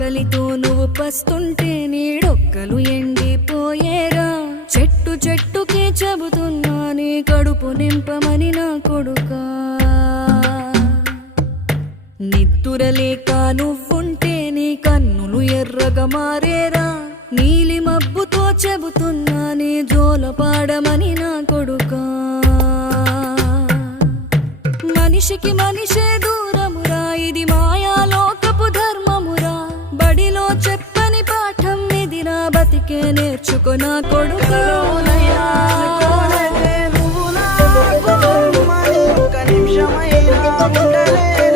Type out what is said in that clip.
కలితో నువ్వు పస్తుంటే నీడొక్కలు ఎండిపోయేరా. చెట్టు చెట్టుకే చెబుతున్నా నీ కడుపు నింపమని నా కొడుకా. నిద్దురలేక నువ్వుంటే నీ కన్నులు ఎర్రగా మారేరా. నీలి మబ్బుతో చెబుతున్నా నీ జోల పాడమని నా కొడుకా. మనిషికి మనిషే దూరమురా, ఇది మాయాలోకపు ధర్మమురా. బడిలో చెప్పని పాఠం ఇదిరా, బతికే నేర్చుకో నా కొడుకా. నిమిషమైనా ఉండలే